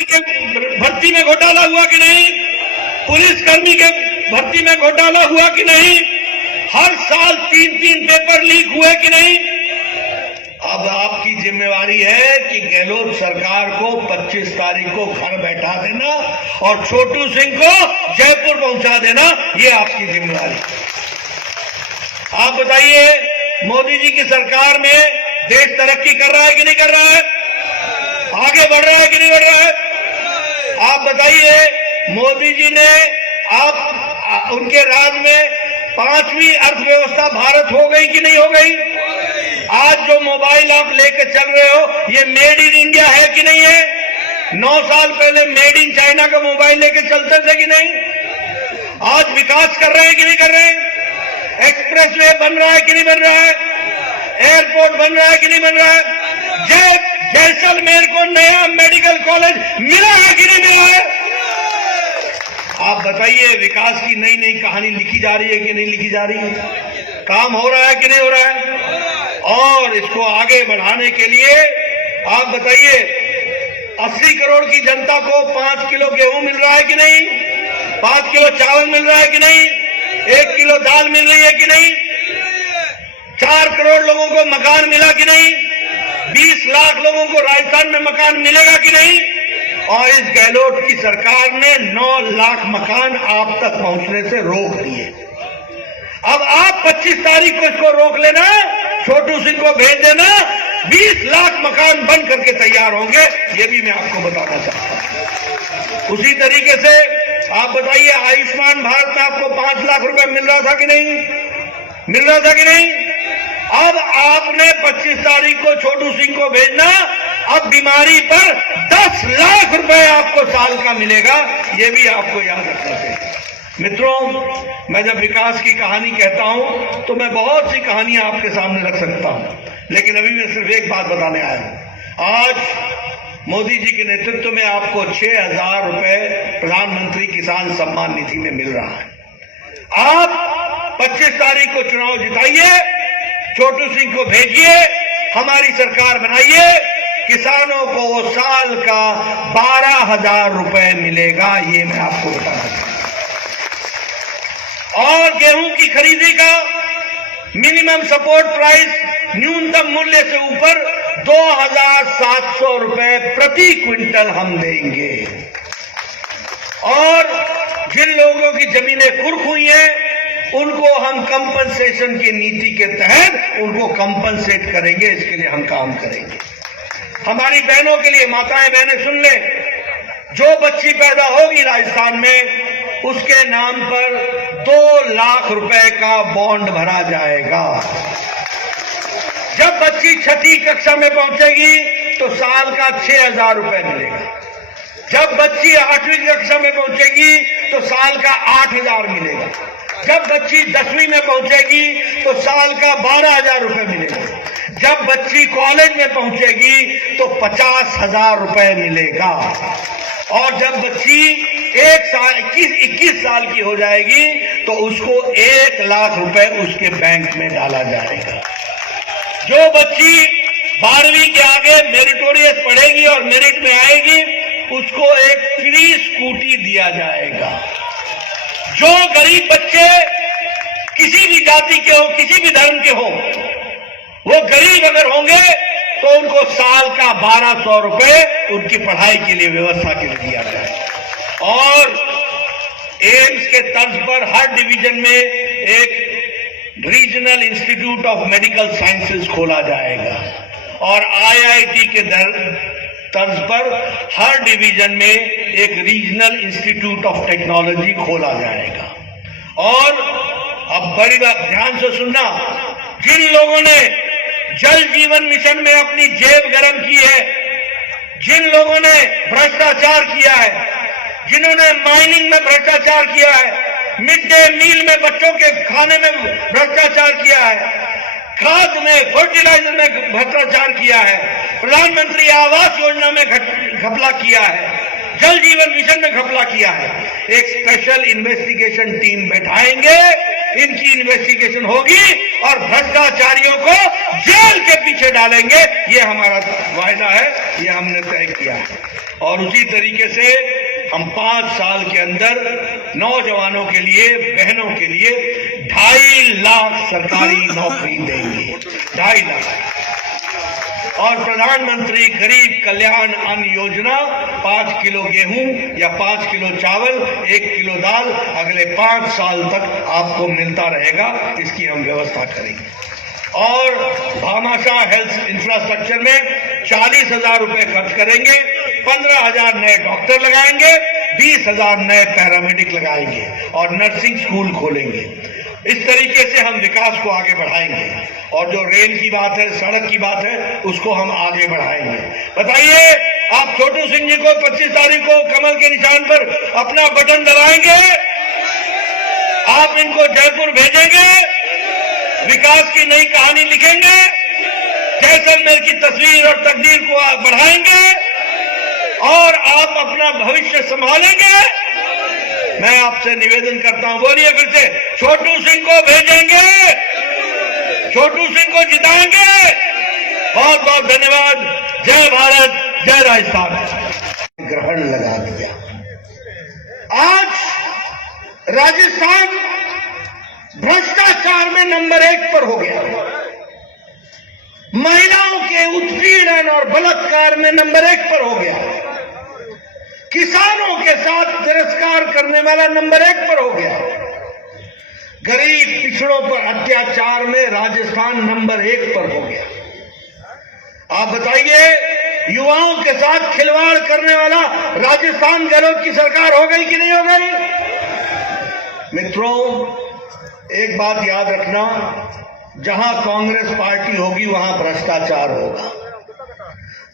के भर्ती में घोटाला हुआ कि नहीं, पुलिसकर्मी के भर्ती में घोटाला हुआ कि नहीं, हर साल 3-3 पेपर लीक हुए कि नहीं। अब आपकी जिम्मेवारी है कि गहलोत सरकार को 25 तारीख को घर बैठा देना और छोटू सिंह को जयपुर पहुंचा देना, ये आपकी जिम्मेवारी। आप बताइए, मोदी जी की सरकार में देश तरक्की कर रहा है कि नहीं कर रहा है, आगे बढ़ रहा है कि नहीं बढ़ रहा है। आप बताइए, मोदी जी ने आप उनके राज में 5वीं अर्थव्यवस्था भारत हो गई कि नहीं हो गई। आज जो मोबाइल आप लेके चल रहे हो, ये मेड इन इंडिया है कि नहीं है। 9 साल पहले मेड इन चाइना का मोबाइल लेके चलते थे कि नहीं। आज विकास कर रहे हैं कि नहीं कर रहे हैं। एक्सप्रेसवे बन रहा है कि नहीं बन रहा है, एयरपोर्ट बन रहा है कि नहीं बन रहा है। जैसलमेर को नया मेडिकल कॉलेज मिला है कि नहीं मिला है। आप बताइए, विकास की नई नई कहानी लिखी जा रही है कि नहीं लिखी जा रही है, काम हो रहा है कि नहीं हो रहा है। और इसको आगे बढ़ाने के लिए आप बताइए, 80 करोड़ की जनता को 5 किलो गेहूं मिल रहा है कि नहीं, 5 किलो चावल मिल रहा है कि नहीं, 1 किलो दाल मिल रही है कि नहीं, 4 करोड़ लोगों को मकान मिला कि नहीं, 20 लाख लोगों को राजस्थान में मकान मिलेगा कि नहीं। और इस गहलोत की सरकार ने 9 लाख मकान आप तक पहुंचने से रोक दिए। अब आप 25 तारीख को इसको रोक लेना, छोटू सिंह को भेज देना, 20 लाख मकान बन करके तैयार होंगे, ये भी मैं आपको बताना चाहता हूं। उसी तरीके से आप बताइए, आयुष्मान भारत में आपको 5 लाख रुपए मिल रहा था कि नहीं, मिल रहा था कि नहीं। अब आपने 25 तारीख को छोटू सिंह को भेजना, अब बीमारी पर 10 लाख रुपए आपको साल का मिलेगा, ये भी आपको याद रखना चाहिए। मित्रों, मैं जब विकास की कहानी कहता हूं तो मैं बहुत सी कहानियां आपके सामने रख सकता हूं, लेकिन अभी मैं सिर्फ एक बात बताने आया हूं। आज मोदी जी के नेतृत्व में आपको 6,000 रुपए प्रधानमंत्री किसान सम्मान निधि में मिल रहा है। आप 25 तारीख को चुनाव जिताइए, छोटू सिंह को भेजिए, हमारी सरकार बनाइए, किसानों को वो साल का 12,000 रुपए मिलेगा, ये मैं आपको बताना चाहता हूं। और गेहूं की खरीदी का मिनिमम सपोर्ट प्राइस न्यूनतम मूल्य से ऊपर 2,700 रुपए प्रति क्विंटल हम देंगे। और जिन लोगों की जमीनें कुर्क हुई हैं, उनको हम कंपनसेशन की नीति के तहत उनको कंपनसेट करेंगे, इसके लिए हम काम करेंगे। हमारी बहनों के लिए, माताएं बहनें सुन लें, जो बच्ची पैदा होगी राजस्थान में, उसके नाम पर 2 लाख रुपए का बॉन्ड भरा जाएगा। जब बच्ची 6ठी कक्षा में पहुंचेगी तो साल का 6,000 रुपए मिलेगा। जब बच्ची 8वीं कक्षा में पहुंचेगी तो साल का 8,000 मिलेगा। जब बच्ची 10वीं में पहुंचेगी तो साल का 12,000 रुपए मिलेगा। जब बच्ची कॉलेज में पहुंचेगी तो 50,000 रुपए मिलेगा। और जब बच्ची 21 साल की हो जाएगी तो उसको 1 लाख रुपए उसके बैंक में डाला जाएगा। जो बच्ची 12वीं के आगे मेरिटोरियस पढ़ेगी और मेरिट में आएगी, उसको एक फ्री स्कूटी दिया जाएगा। जो गरीब बच्चे किसी भी जाति के हो, किसी भी धर्म के हो, वो गरीब अगर होंगे तो उनको साल का 1,200 रुपए उनकी पढ़ाई के लिए व्यवस्था के लिए दिया जाए। और एम्स के तर्ज पर हर डिवीजन में एक regional institute of medical sciences खोला जाएगा। और IIT के तर्ज पर हर डिवीजन में एक रीजनल इंस्टीट्यूट ऑफ टेक्नोलॉजी खोला जाएगा। और अब बड़ी बात ध्यान से सुनना, जिन लोगों ने जल जीवन मिशन में अपनी जेब गरम की है, जिन लोगों ने भ्रष्टाचार किया है, जिन्होंने माइनिंग में भ्रष्टाचार किया है, मिड डे मील में बच्चों के खाने में भ्रष्टाचार किया है, खाद में, फर्टिलाइजर में भ्रष्टाचार किया है, प्रधानमंत्री आवास योजना में घपला किया है, जल जीवन मिशन में घपला किया है, एक स्पेशल इन्वेस्टिगेशन टीम बैठाएंगे, इनकी इन्वेस्टिगेशन होगी और भ्रष्टाचारियों को जेल के पीछे डालेंगे। ये हमारा वायदा है, ये हमने तय किया है। और उसी तरीके से हम 5 साल के अंदर नौजवानों के लिए, बहनों के लिए 2.5 लाख सरकारी नौकरी देंगे, 2.5 लाख। और प्रधानमंत्री गरीब कल्याण अन्न योजना 5 किलो गेहूं या 5 किलो चावल, 1 किलो दाल अगले 5 साल तक आपको मिलता रहेगा, इसकी हम व्यवस्था करेंगे। और भामाशाह हेल्थ इंफ्रास्ट्रक्चर में 40,000 रुपए खर्च करेंगे, 15,000 नए डॉक्टर लगाएंगे, 20,000 नए पैरामेडिक लगाएंगे और नर्सिंग स्कूल खोलेंगे। इस तरीके से हम विकास को आगे बढ़ाएंगे। और जो रेल की बात है, सड़क की बात है, उसको हम आगे बढ़ाएंगे। बताइए, आप छोटू सिंह जी को 25 तारीख को कमल के निशान पर अपना बटन दबाएंगे? आप इनको जयपुर भेजेंगे, विकास की नई कहानी लिखेंगे, जैसलमेर की तस्वीर और तकदीर को आप बढ़ाएंगे और आप अपना भविष्य संभालेंगे? मैं आपसे निवेदन करता हूं, बोलिए फिर से, छोटू सिंह को भेजेंगे, छोटू सिंह को जिताएंगे। बहुत बहुत धन्यवाद। जय भारत, जय राजस्थान। ग्रहण लगा दिया। आज राजस्थान भ्रष्टाचार में नंबर 1 पर हो गया, महिलाओं के उत्पीड़न और बलात्कार में नंबर 1 पर हो गया, किसानों के साथ तिरस्कार करने वाला नंबर 1 पर हो गया, गरीब पिछड़ों पर अत्याचार में राजस्थान नंबर 1 पर हो गया। आप बताइए, युवाओं के साथ खिलवाड़ करने वाला राजस्थान गहलोत की सरकार हो गई कि नहीं हो गई? मित्रों, एक बात याद रखना, जहां कांग्रेस पार्टी होगी वहां भ्रष्टाचार होगा,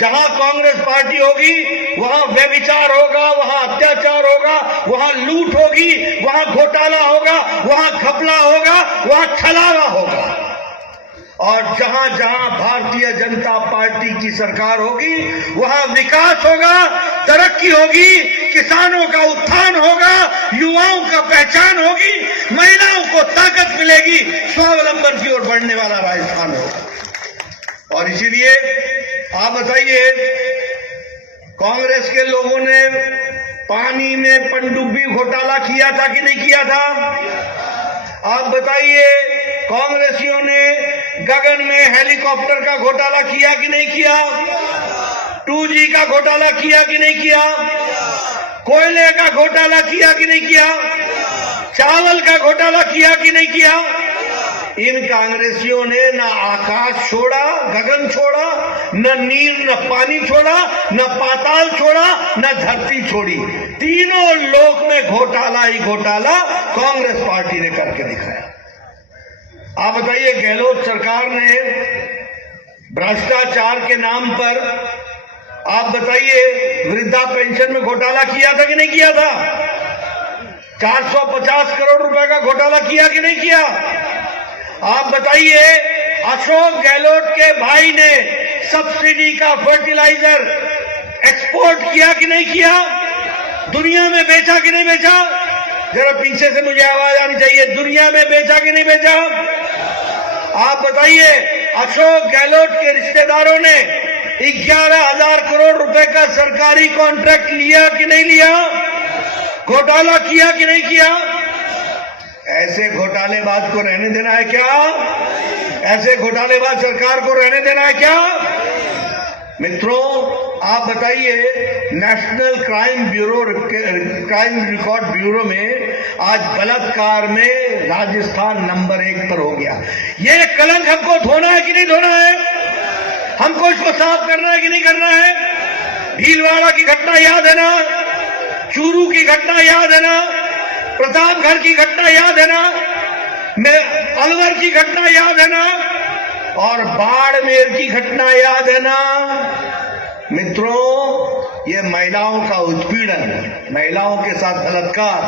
जहां कांग्रेस पार्टी होगी वहां व्यभिचार होगा, वहां अत्याचार होगा, वहां लूट होगी, वहां घोटाला होगा, वहां घपला होगा, वहां छलावा होगा। और जहां जहां भारतीय जनता पार्टी की सरकार होगी वहां विकास होगा, तरक्की होगी, किसानों का उत्थान होगा, युवाओं का पहचान होगी, महिलाओं को ताकत मिलेगी, स्वावलंबन की ओर बढ़ने वाला राजस्थान होगा। और इसीलिए आप बताइए, कांग्रेस के लोगों ने पानी में पनडुब्बी घोटाला किया था कि नहीं किया था? आप बताइए, कांग्रेसियों ने गगन में हेलीकॉप्टर का घोटाला किया कि नहीं किया? 2G का घोटाला किया कि नहीं किया? कोयले का घोटाला किया कि नहीं किया? चावल का घोटाला किया कि नहीं किया? इन कांग्रेसियों ने न आकाश छोड़ा, गगन छोड़ा, न नीर, न पानी छोड़ा, न पाताल छोड़ा, न धरती छोड़ी। तीनों लोक में घोटाला ही घोटाला कांग्रेस पार्टी ने करके दिखाया। आप बताइए, गहलोत सरकार ने भ्रष्टाचार के नाम पर, आप बताइए, वृद्धा पेंशन में घोटाला किया था कि नहीं किया था? 450 करोड़ रुपए का घोटाला किया कि नहीं किया? आप बताइए, अशोक गहलोत के भाई ने सब्सिडी का फर्टिलाइजर एक्सपोर्ट किया कि नहीं किया? दुनिया में बेचा कि नहीं बेचा? जरा पीछे से मुझे आवाज आनी चाहिए, दुनिया में बेचा कि नहीं बेचा? आप बताइए, अशोक गहलोत के रिश्तेदारों ने 11,000 करोड़ रुपए का सरकारी कॉन्ट्रैक्ट लिया कि नहीं लिया? घोटाला किया कि नहीं किया? ऐसे घोटालेबाज को रहने देना है क्या? ऐसे घोटालेबाज सरकार को रहने देना है क्या? मित्रों, आप बताइए, नेशनल क्राइम रिकॉर्ड ब्यूरो में आज बलात्कार में राजस्थान नंबर 1 पर हो गया। ये कलंक हमको धोना है कि नहीं धोना है? हमको इसको साफ करना है कि नहीं करना है? भीलवाड़ा की घटना याद है ना? चूरू की घटना याद है ना? प्रतापगढ़ की घटना याद है ना? अलवर की घटना याद है ना? और बाड़मेर की घटना याद है ना? मित्रों, ये महिलाओं का उत्पीड़न, महिलाओं के साथ बलात्कार,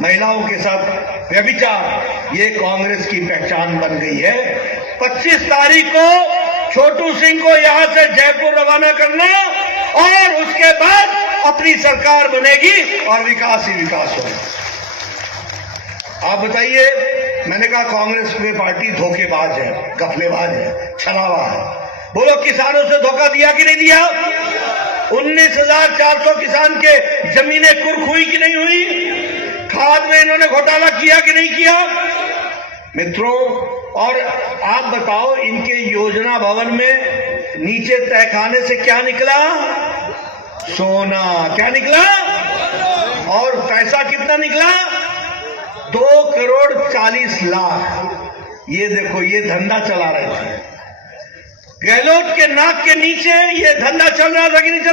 महिलाओं के साथ व्यभिचार, ये कांग्रेस की पहचान बन गई है। 25 तारीख को छोटू सिंह को यहां से जयपुर रवाना करना और उसके बाद अपनी सरकार बनेगी और विकास ही विकास होगा। आप बताइए, मैंने कहा कांग्रेस में पार्टी धोखेबाज है, गफलेबाज है, छलावा है। बोलो, किसानों से धोखा दिया कि नहीं दिया? 19,400 किसान के जमीनें कुर्क हुई कि नहीं हुई? खाद में इन्होंने घोटाला किया कि नहीं किया? मित्रों, और आप बताओ, इनके योजना भवन में नीचे तहखाने से क्या निकला? सोना। क्या निकला? और पैसा कितना निकला? 2,40,00,000। ये देखो, ये धंधा चला रहे थे गहलोत के नाक के नीचे। ये धंधा चल रहा था कि नहीं चल